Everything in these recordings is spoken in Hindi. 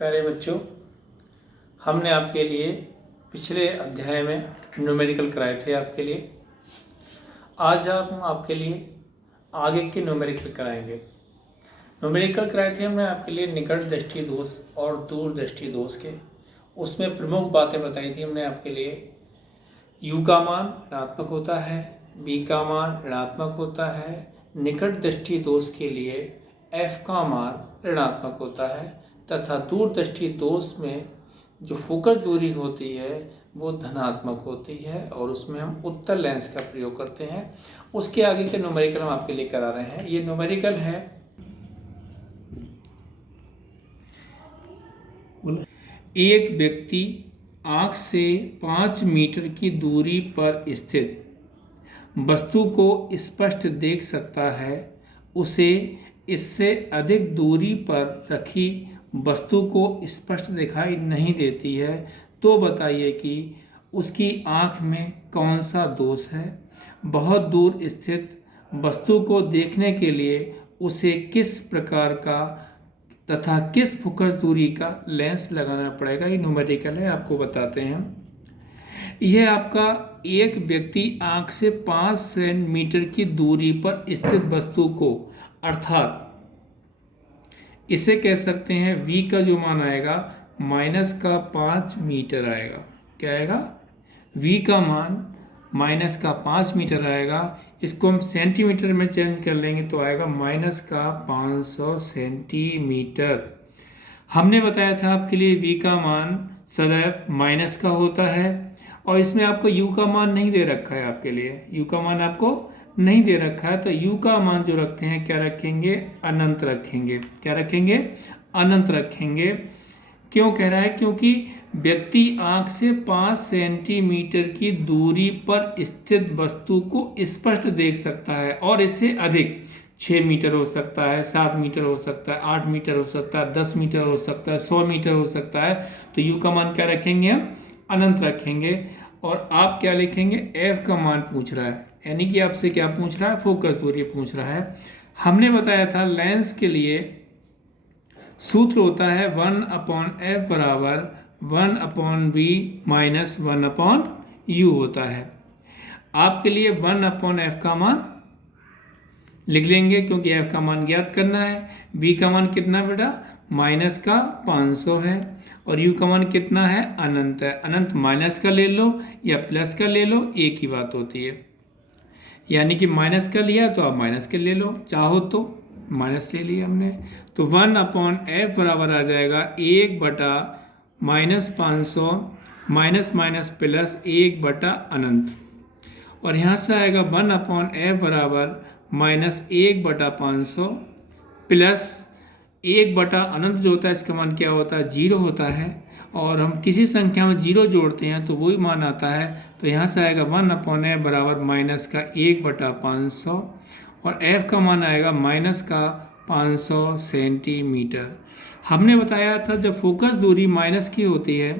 प्यारे बच्चों, हमने आपके लिए पिछले अध्याय में न्यूमेरिकल कराए थे आपके लिए। आज हम आपके लिए आगे के न्यूमेरिकल कराएंगे। न्यूमेरिकल कराए थे हमने आपके लिए निकट दृष्टि दोष और दूर दृष्टि दोष के। उसमें प्रमुख बातें बताई थी हमने आपके लिए। u का मान ऋणात्मक होता है, b का मान ऋणात्मक होता है। निकट दृष्टि दोष के लिए f का मान ऋणात्मक होता है तथा दूर दृष्टि दोष में जो फोकस दूरी होती है वो धनात्मक होती है और उसमें हम उत्तल लेंस का प्रयोग करते हैं। उसके आगे के न्यूमेरिकल हम आपके लिए करा रहे हैं। ये न्यूमेरिकल है, एक व्यक्ति आँख से 5 मीटर की दूरी पर स्थित वस्तु को स्पष्ट देख सकता है। उसे इससे अधिक दूरी पर रखी वस्तु को स्पष्ट दिखाई नहीं देती है, तो बताइए कि उसकी आँख में कौन सा दोष है। बहुत दूर स्थित वस्तु को देखने के लिए उसे किस प्रकार का तथा किस फोकस दूरी का लेंस लगाना पड़ेगा। ये न्यूमेरिकल है, आपको बताते हैं। यह आपका एक व्यक्ति आँख से 5 सेंटीमीटर की दूरी पर स्थित वस्तु को, अर्थात इसे कह सकते हैं v का जो मान आएगा -5 मीटर आएगा। क्या आएगा? v का मान -5 मीटर आएगा। इसको हम सेंटीमीटर में चेंज कर लेंगे तो आएगा -500 सेंटीमीटर। हमने बताया था आपके लिए v का मान सदैव माइनस का होता है और इसमें आपको u का मान नहीं दे रखा है। आपके लिए u का मान आपको नहीं दे रखा है, तो u का मान जो रखते हैं क्या रखेंगे? अनंत रखेंगे। क्या रखेंगे? अनंत रखेंगे। क्यों कह रहा है? क्योंकि व्यक्ति आँख से 5 सेंटीमीटर की दूरी पर स्थित वस्तु को स्पष्ट देख सकता है और इससे अधिक 6 मीटर हो सकता है, 7 मीटर हो सकता है, 8 मीटर हो सकता है, 10 मीटर हो सकता है, 100 मीटर हो सकता है। तो u का मान क्या रखेंगे? हम अनंत रखेंगे। और आप क्या लिखेंगे? f का मान पूछ रहा है, यानी कि आपसे क्या पूछ रहा है? फोकस दूरी पूछ रहा है। हमने बताया था लेंस के लिए सूत्र होता है 1/f बराबर 1/v माइनस 1/u होता है। आपके लिए 1/f का मान लिख लेंगे क्योंकि f का मान ज्ञात करना है। v का मान कितना बेटा? -500 है और u का मान कितना है? अनंत है। अनंत माइनस का ले लो या प्लस का ले लो, एक ही बात होती है। यानी कि माइनस का लिया तो आप माइनस के ले लो, चाहो तो माइनस ले लिया हमने। तो 1/f बराबर आ जाएगा 1/-500 माइनस माइनस प्लस 1/अनंत। और यहाँ से आएगा 1/f बराबर -1/500 प्लस 1/अनंत जो होता है इसका मान क्या होता है? 0 होता है। और हम किसी संख्या में 0 जोड़ते हैं तो वही मान आता है। तो यहाँ से आएगा 1/f बराबर -1/500 और f का मान आएगा -500 सेंटीमीटर। हमने बताया था जब फोकस दूरी माइनस की होती है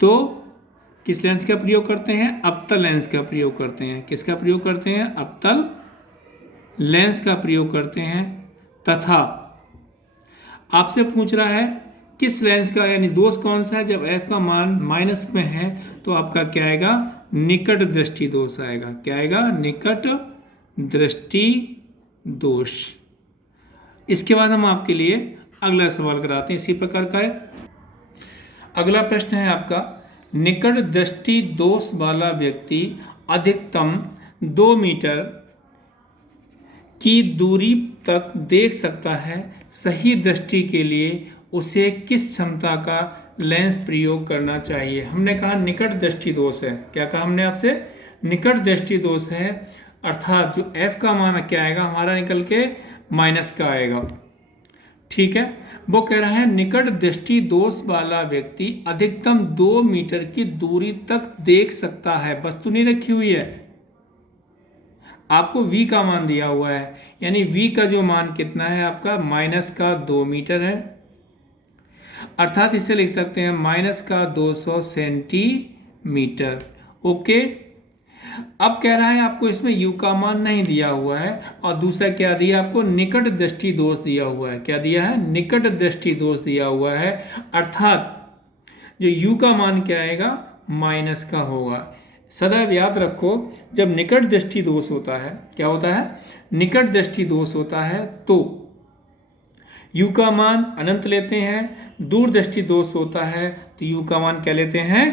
तो किस लेंस का प्रयोग करते हैं? अवतल लेंस का प्रयोग करते हैं। किसका प्रयोग करते हैं? अवतल लेंस का प्रयोग करते हैं। तथा आपसे पूछ रहा है किस लेंस का, यानी दोष कौन सा है? जब f का मान माइनस में है तो आपका क्या आएगा? निकट दृष्टि दोष आएगा। क्या आएगा? निकट दृष्टि दोष। इसके बाद हम आपके लिए अगला सवाल कराते हैं, इसी प्रकार का है। अगला प्रश्न है आपका, निकट दृष्टि दोष वाला व्यक्ति अधिकतम 2 मीटर की दूरी तक देख सकता है। सही दृष्टि के लिए उसे किस क्षमता का लेंस प्रयोग करना चाहिए? हमने कहा निकट दृष्टि दोष है। क्या कहा हमने आपसे? निकट दृष्टि दोष है, अर्थात जो f का मान क्या आएगा हमारा निकल के माइनस का आएगा। ठीक है, वो कह रहा है निकट दृष्टि दोष वाला व्यक्ति अधिकतम 2 मीटर की दूरी तक देख सकता है। वस्तु नहीं रखी हुई है, आपको v का मान दिया हुआ है, यानी v का जो मान कितना है आपका? -2 मीटर है। अर्थात इसे लिख सकते हैं -200 सेंटीमीटर। ओके, अब कह रहा है आपको इसमें u का मान नहीं दिया हुआ है, और दूसरा क्या दिया आपको, निकट दृष्टि दोष दिया हुआ है। क्या दिया है, निकट दृष्टि दोष दिया हुआ है, अर्थात जो u का मान क्या आएगा, माइनस का होगा। सदैव याद रखो, जब निकट दृष्टि दोष होता है, क्या होता है, निकट दृष्टि दोष होता है, तो u का मान अनंत लेते हैं। दूर दृष्टि दोष होता है तो u का मान क्या लेते हैं,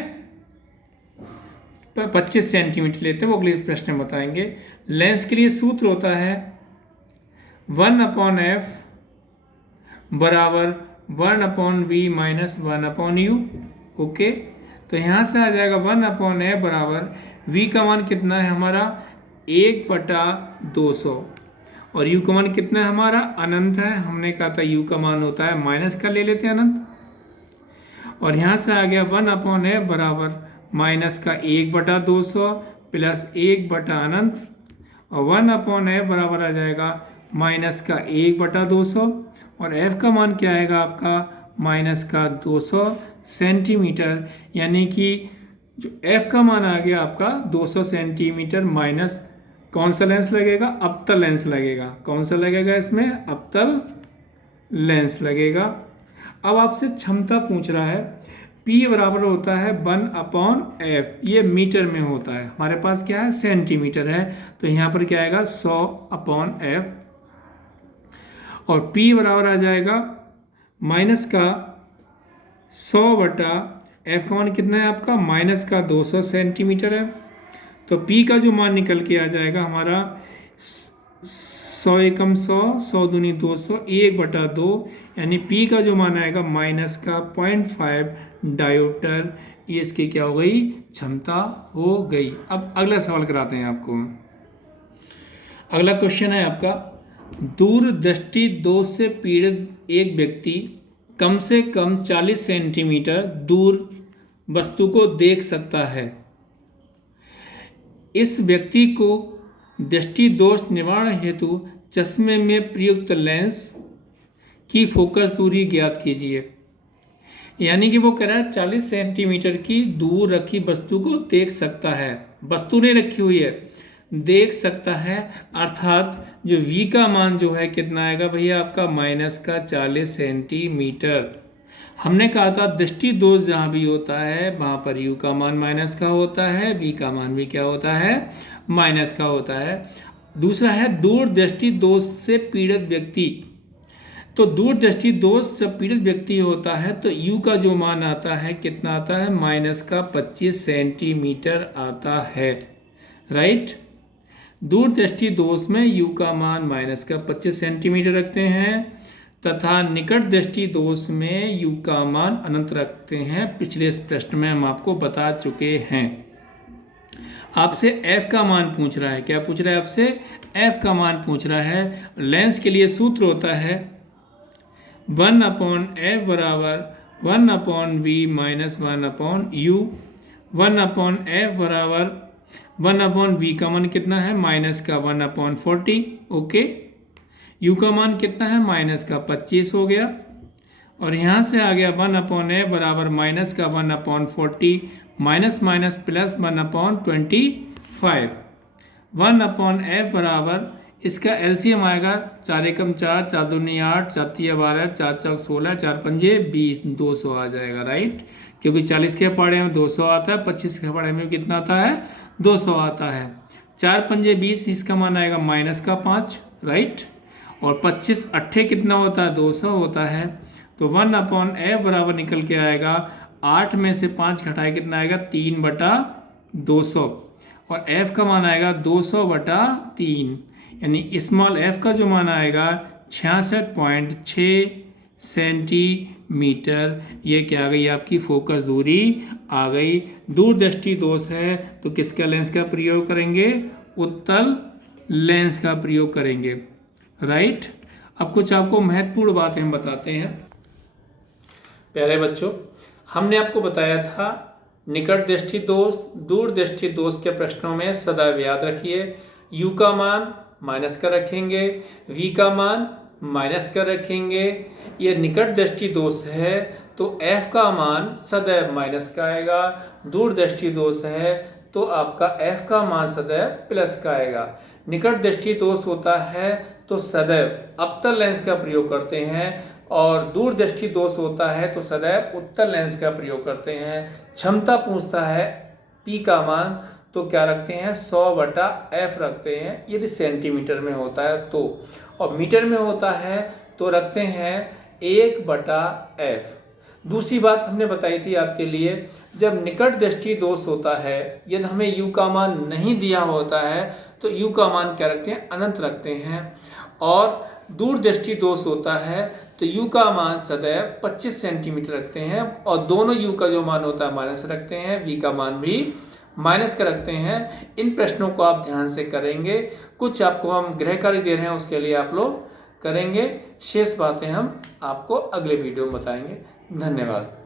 25 सेंटीमीटर लेते हैं, वो अगले प्रश्न में बताएंगे। लेंस के लिए सूत्र होता है 1/f बराबर 1/v माइनस 1/u। ओके, तो यहाँ से आ जाएगा 1/f बराबर v का मान कितना है हमारा, 1/200, और u का मान कितना है हमारा, अनंत है। हमने कहा था u का मान होता है माइनस का, ले लेते हैं अनंत, और यहाँ से आ गया 1/f बराबर माइनस का 1/200 प्लस 1/अनंत, और 1/f बराबर आ जाएगा माइनस का 1/200, और f का मान क्या आएगा आपका, माइनस का 200 सेंटीमीटर। यानी कि जो f का मान आ गया आपका 200 सेंटीमीटर माइनस कौन सा लेंस लगेगा, अवतल लेंस लगेगा। कौन सा लगेगा इसमें, अवतल लेंस लगेगा। अब आपसे क्षमता पूछ रहा है, P बराबर होता है 1/f, ये मीटर में होता है, हमारे पास क्या है, सेंटीमीटर है, तो यहाँ पर क्या आएगा 100/f, और P बराबर आ जाएगा माइनस का 100/f का मान कितना है आपका, माइनस का 200 सेंटीमीटर है। तो P का जो मान निकल के आ जाएगा हमारा 100 एकम 100, 100 दूनी 200, 1/2, यानी P का जो मान आएगा माइनस का 0.5 डायोप्टर। ये इसकी क्या हो गई, क्षमता हो गई। अब अगला सवाल कराते हैं आपको। अगला क्वेश्चन है आपका, दूरदृष्टि दोष से पीड़ित एक व्यक्ति कम से कम 40 सेंटीमीटर दूर वस्तु को देख सकता है। इस व्यक्ति को दृष्टि दोष निवारण हेतु चश्मे में प्रयुक्त लेंस की फोकस दूरी ज्ञात कीजिए। यानी कि वो कह रहा है 40 सेंटीमीटर की दूर रखी वस्तु को देख सकता है, वस्तु नहीं रखी हुई है, देख सकता है, अर्थात जो v का मान जो है कितना आएगा भैया आपका, माइनस का 40 सेंटीमीटर। हमने कहा था दृष्टि दोष जहाँ भी होता है वहाँ पर u का मान माइनस का होता है, v का मान भी क्या होता है, माइनस का होता है। दूसरा है दूर दृष्टि दोष से पीड़ित व्यक्ति। तो दूर दृष्टि दोष जब पीड़ित व्यक्ति होता है तो u का जो मान आता है कितना आता है, माइनस का 25 सेंटीमीटर आता है, राइट। दूर दृष्टि दोष में u का मान माइनस का 25 सेंटीमीटर रखते हैं, तथा निकट दृष्टि दोष में u का मान अनंत रखते हैं। पिछले प्रश्न में हम आपको बता चुके हैं। आपसे f का मान पूछ रहा है, क्या पूछ रहा है आपसे, f का मान पूछ रहा है। लेंस के लिए सूत्र होता है 1/f बराबर 1/v माइनस 1/u। 1/f बराबर 1/v का मान कितना है, माइनस का 1/40। ओके, u का मान कितना है, माइनस का 25 हो गया, और यहाँ से आ गया 1/f बराबर माइनस का 1/40 माइनस माइनस प्लस 1/25। 1/f बराबर इसका एलसीएम आएगा 4 एकम 4, 4 दूनी 8, 4 तिया 12, 4 चौक 16, 4 पंजे 20, 200 आ जाएगा, राइट। क्योंकि 40 के पहाड़े में 200 आता है, 25 के पहाड़े में कितना आता है, 200 आता है। 4 पंजे 20, इसका मान आएगा माइनस का 5, राइट। और 25 अट्ठे कितना होता है, 200 होता है। तो 1/f बराबर निकल के आएगा 8 में से 5 घटाए कितना आएगा, 3/200, और f का मान आएगा 200/3, यानी स्मॉल f का जो मान आएगा 66.6 सेंटीमीटर। ये क्या आ गई आपकी फोकस दूरी आ गई। दूरदृष्टि दोष है तो किसका लेंस का प्रयोग करेंगे, उत्तल लेंस का प्रयोग करेंगे, राइट। अब कुछ आपको महत्वपूर्ण बातें हम बताते हैं। प्यारे बच्चों, हमने आपको बताया था निकट दृष्टि दोष, दूर दृष्टि दोष के प्रश्नों में सदैव याद रखिए u का मान माइनस का रखेंगे, v का मान माइनस का रखेंगे। ये निकट दृष्टि दोष है तो f का मान सदैव माइनस का आएगा। दूर दृष्टि दोष है तो आपका f का मान सदैव प्लस का आएगा। निकट दृष्टि दोष होता है तो सदैव अवतल लेंस का प्रयोग करते हैं, और दूर दृष्टि दोष होता है तो सदैव उत्तल लेंस का प्रयोग करते हैं। क्षमता पूछता है P का मान, तो क्या रखते हैं 100/f रखते हैं यदि सेंटीमीटर में होता है तो, और मीटर में होता है तो रखते हैं 1/f। दूसरी बात हमने बताई थी आपके लिए, जब निकट दृष्टि दोष होता है यदि हमें u का मान नहीं दिया होता है तो u का मान क्या रखते हैं अनंत रखते हैं, और दूर दृष्टि दोष होता है तो u का मान सदैव 25 सेंटीमीटर रखते हैं, और दोनों u का जो मान होता है माइनस रखते हैं, v का मान भी माइनस का रखते हैं। इन प्रश्नों को आप ध्यान से करेंगे, कुछ आपको हम गृह कार्य दे रहे हैं उसके लिए आप लोग करेंगे, शेष बातें हम आपको अगले वीडियो में बताएंगे। धन्यवाद।